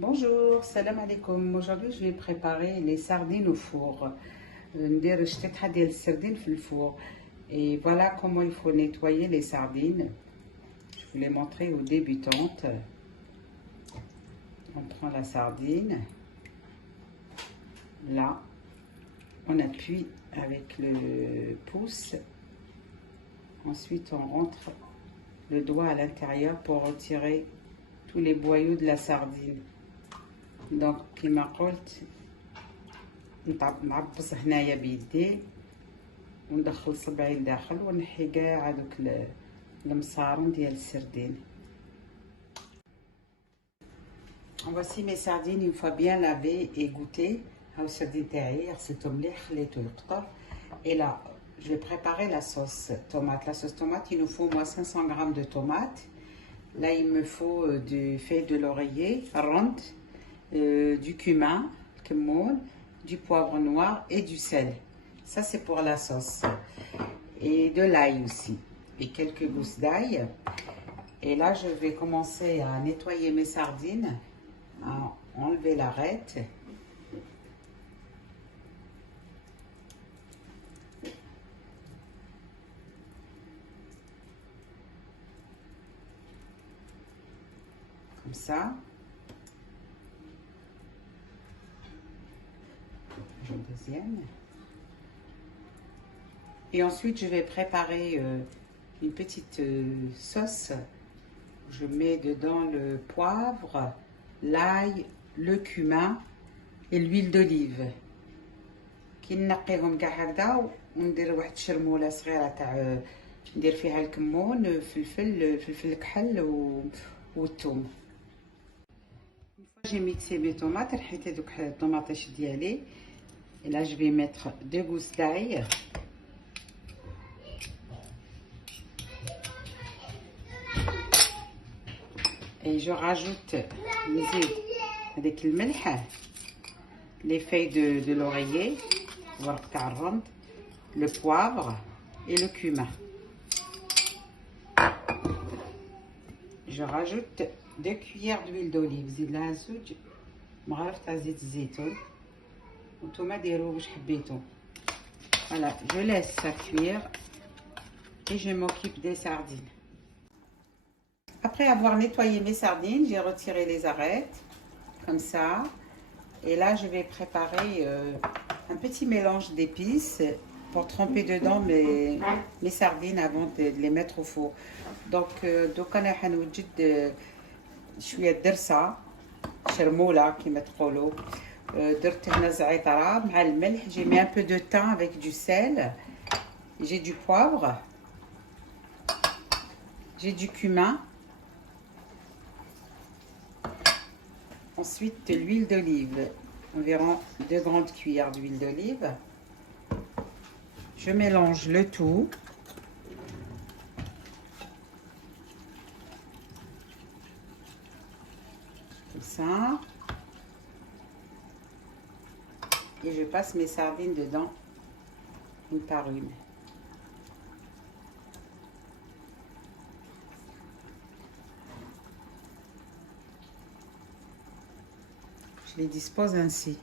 Bonjour, salam alaikum. Aujourd'hui, je vais préparer les sardines au four. ندير شتيحة ديال السردين في الfour. Et voilà comment il faut nettoyer les sardines. Je vous l'ai montré aux débutantes. On prend la sardine. Là, on appuie avec le pouce. Ensuite, on rentre le doigt à l'intérieur pour retirer tous les boyaux de la sardine. Donc كما قلت نعبص هنايا بيدي وندخل صبعي لداخل ونحي كاع هذوك المصارن ديال السردين. Voici mes sardines une fois bien lavées et goûtées. هاو السردين تاعي غسلته مليح خليته يقطر. Et là je vais préparer la sauce tomate. La sauce tomate, il nous faut moi 500 g de tomates. Là il me faut du feuille de laurier ronde, du cumin, du poivre noir et du sel. Ça c'est pour la sauce. Et de l'ail aussi. Et quelques gousses d'ail. Et là je vais commencer à nettoyer mes sardines, à enlever l'arête. Comme ça. Le deuxième. Et ensuite je vais préparer une petite sauce. Je mets dedans le poivre, l'ail, le cumin et l'huile d'olive. كي نقيهم كاع هكذا وندير واحد الشرموله صغيره تاع ندير فيها الكمون فلفل كحل والثوم. J'ai mixé mes tomates, رحيت هذوك الطماطيش ديالي. Et là je vais mettre 2 gousses d'ail. Et je rajoute avec le الملح, les feuilles de l'oreiller, le poivre et le cumin. Je rajoute 2 cuillères d'huile d'olive. زيد لها زوج مغارف تاع زيت الزيتون وانتوما ديروا واش حبيتو. Voilà, je laisse ça cuire et je m'occupe des sardines. Après avoir nettoyé mes sardines, j'ai retiré les arêtes, comme ça. Et là, je vais préparer un petit mélange d'épices pour tremper dedans mes sardines avant de les mettre au four. Donc, أنا حنوجد شوية درسة شرمولة كما تقولوا. درت هنا زعترة مع الملح. J'ai mis un peu de thym avec du sel. J'ai du poivre. J'ai du cumin. Ensuite, de l'huile d'olive, environ 2 grandes cuillères d'huile d'olive. Je mélange le tout. Comme ça. Et je passe mes sardines dedans, une par une. Je les dispose ainsi.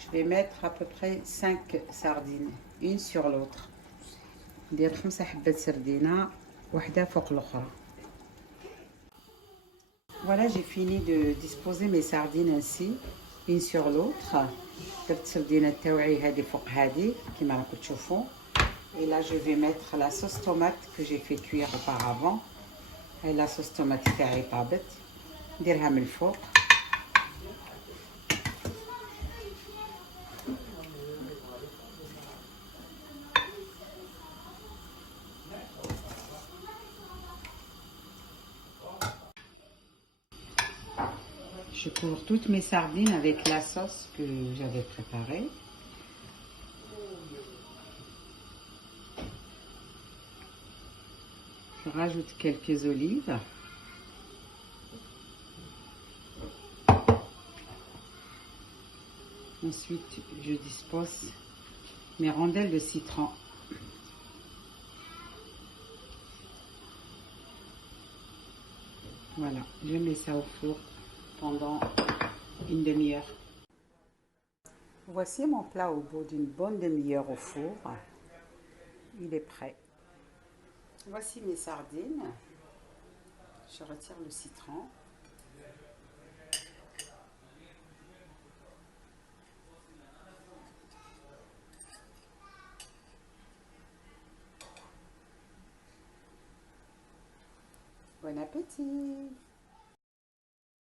Je vais mettre à peu près 5 sardines, une sur l'autre. ندير 5 حبات سردينة واحدة فوق الأخرى. Voilà, j'ai fini de disposer mes sardines ainsi, une sur l'autre. درت سردينة تاوعي هذه فوق هذه كما راكم تشوفوا. Et là, je vais mettre la sauce tomate que j'ai fait cuire auparavant. Et la sauce tomate تاعي طابت. نديرها من الفوق. Je couvre toutes mes sardines avec la sauce que j'avais préparée. Je rajoute quelques olives. Ensuite, je dispose mes rondelles de citron. Voilà, je mets ça au four pendant une demi-heure. Voici mon plat au bout d'une bonne demi-heure au four. Il est prêt. Voici mes sardines. Je retire le citron. Bon appétit!